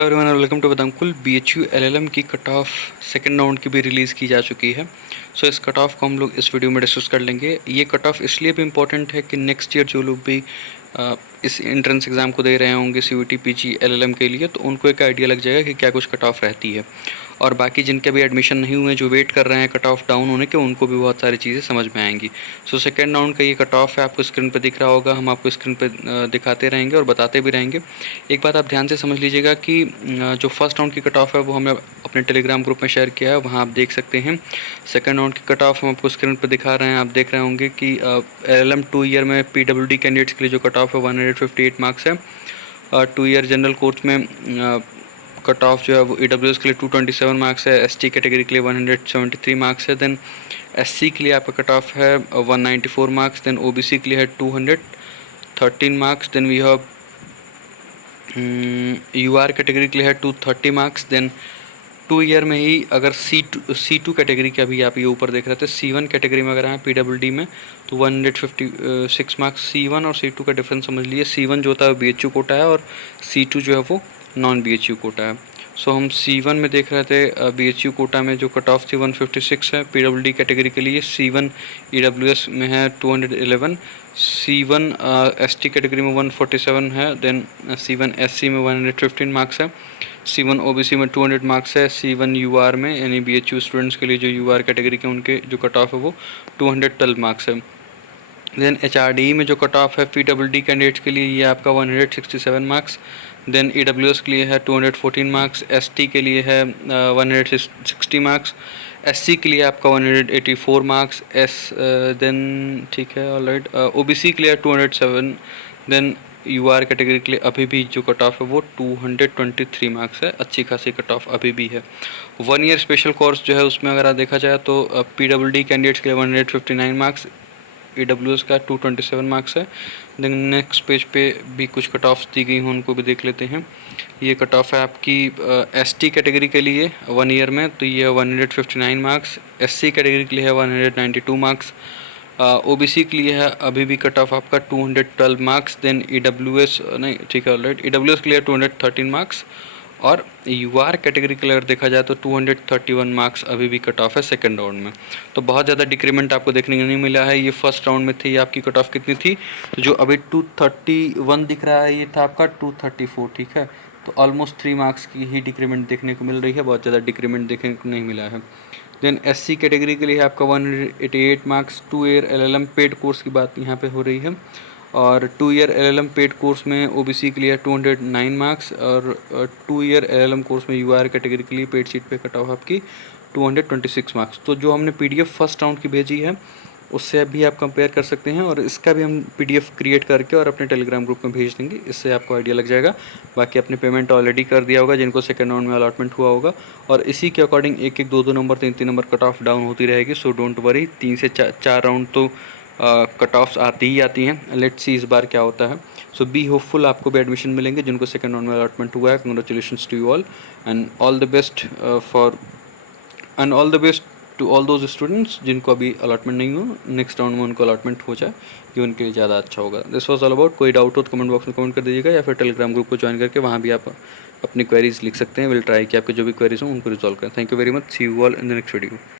Everyone welcome to Vedankul. BHU LLM की cut off second round की भी रिलीज़ की जा चुकी है। सो इस कट ऑफ को हम लोग इस वीडियो में डिस्कस कर लेंगे। ये कट ऑफ इसलिए भी इम्पोर्टेंट है कि नेक्स्ट ईयर जो लोग भी इस एंट्रेंस एग्ज़ाम को दे रहे होंगे CUET PG LLM के लिए, तो उनको एक आइडिया लग जाएगा कि क्या कुछ कट ऑफ रहती है। और बाकी जिनके भी एडमिशन नहीं हुए, जो वेट कर रहे हैं कट ऑफ डाउन होने के, उनको भी बहुत सारी चीज़ें समझ में आएंगी। सो सेकेंड राउंड का ये कट ऑफ है, आपको स्क्रीन पर दिख रहा होगा, हम आपको स्क्रीन पर दिखाते रहेंगे और बताते भी रहेंगे। एक बात आप ध्यान से समझ लीजिएगा कि जो फर्स्ट राउंड की कट ऑफ है वो हमने अपने टेलीग्राम ग्रुप में शेयर किया है, वहाँ आप देख सकते हैं। सेकंड राउंड की कट ऑफ हम आपको स्क्रीन पर दिखा रहे हैं, आप देख रहे होंगे कि LLM 2 ईयर में PWD कैंडिडेट्स के लिए जो कट ऑफ है 158 मार्क्स है। 2 ईयर जनरल कोर्स में कट ऑफ जो है वो EWS के लिए 227 मार्क्स है, ST कैटेगरी के लिए 173 मार्क्स है। देन SC के लिए आपका कट ऑफ है 194 मार्क्स। देन OBC के लिए है 213 marks. Then we have UR category के लिए है 230 मार्क्स। देन 2 ईयर में ही अगर C2 कैटेगरी के, अभी आप ये ऊपर देख रहे थे, C1 कैटेगरी में अगर आए PWD में तो 156 मार्क्स। C1 और C2 का डिफरेंस समझ लीजिए। C1 जो होता है BHU कोटा है और C2 जो है वो नॉन BHU कोटा है। सो हम C1 में देख रहे थे, BHU कोटा में जो कट ऑफ थी 156 है। PWD कैटेगरी के लिए C1 EWS में है 211, C1 ST कैटेगरी में 147 है। देन C1 SC में 115 मार्क्स है। C1 OBC में 200 मार्क्स है। C1 UR में यानी BHU स्टूडेंट्स के लिए जो UR कैटेगरी के, उनके जो कट ऑफ है वो 212 मार्क्स है। देन HRD में जो कट ऑफ है PWD कैंडिडेट्स के लिए, ये आपका 167 मार्क्स। देन EWS के लिए है 214 मार्क्स। ST के लिए है 160 मार्क्स। SC के लिए आपका 184 मार्क्स। देन ठीक है, ऑलराइट। OBC के लिए 207। देन UR कैटेगरी के लिए अभी भी जो कट ऑफ है वो 223 मार्क्स है, अच्छी खासी कट ऑफ अभी भी है। 1 ईयर स्पेशल कोर्स जो है उसमें अगर देखा जाए तो PWD कैंडिडेट्स के लिए 159 मार्क्स, EWS का 227 मार्क्स है। देन नेक्स्ट पेज पे भी कुछ कट ऑफ्स दी गई हैं, उनको भी देख लेते हैं। ये कट ऑफ है आपकी ST कैटेगरी के लिए 1 ईयर में, तो ये 159 मार्क्स। SC कैटेगरी के लिए है 192 मार्क्स। OBC के लिए है अभी भी कट ऑफ आपका 212 मार्क्स। देन EWS नहीं, ठीक है, ऑलराइट, EWS के लिए 213 मार्क्स। और UR कैटेगरी के लिए अगर देखा जाए तो 231 मार्क्स अभी भी कट ऑफ है सेकेंड राउंड में। तो बहुत ज़्यादा डिक्रीमेंट आपको देखने को नहीं मिला है। ये फर्स्ट राउंड में थी, ये आपकी कट ऑफ कितनी थी, जो अभी 231 दिख रहा है, ये था आपका 234, ठीक है। तो ऑलमोस्ट 3 मार्क्स की ही डिक्रीमेंट देखने को मिल रही है, बहुत ज़्यादा डिक्रीमेंट देखने को नहीं मिला है। देन SC कैटेगरी के लिए आपका 188 marks. 2 year LLM paid course की बात यहाँ पे हो रही है, और 2 ईयर LLM पेड कोर्स में OBC के लिए 209 मार्क्स, और 2 ईयर LLM कोर्स में UR कैटेगरी के लिए पेड सीट पे कट ऑफ आपकी 226 मार्क्स। तो जो हमने PDF फर्स्ट राउंड की भेजी है उससे अभी आप कंपेयर कर सकते हैं, और इसका भी हम PDF क्रिएट करके और अपने टेलीग्राम ग्रुप में भेज देंगे, इससे आपको आइडिया लग जाएगा। बाकी आपने पेमेंट ऑलरेडी कर दिया होगा जिनको सेकेंड राउंड में अलॉटमेंट हुआ होगा, और इसी के according 1-1, 2-2 number, 3-3 number cut off down होती रहेगी। सो डोंट वरी, 3 से 4 राउंड तो कट ऑफ्स आती ही आती हैं। लेट्स सी इस बार क्या होता है। सो बी होपफुल, आपको भी एडमिशन मिलेंगे जिनको सेकेंड राउंड में अलॉटमेंट हुआ है। Congratulations to you all, and all the best for and all the best to all those students जिनको अभी अलॉटमेंट नहीं हो, नेक्स्ट राउंड में उनको अलॉटमेंट हो जाए, ये उनके लिए ज़्यादा अच्छा होगा। This was all about. कोई डाउट हो तो कमेंट बॉक्स में कमेंट कर दीजिएगा, या फिर टेलीग्राम ग्रुप को ज्वाइन करके वहाँ भी आप अपनी क्वेरीज लिख सकते हैं। विल ट्राई कि आपके जो भी क्वेरीज हों उनको रिजॉल्व करें। Thank you very much, see you all in the next video.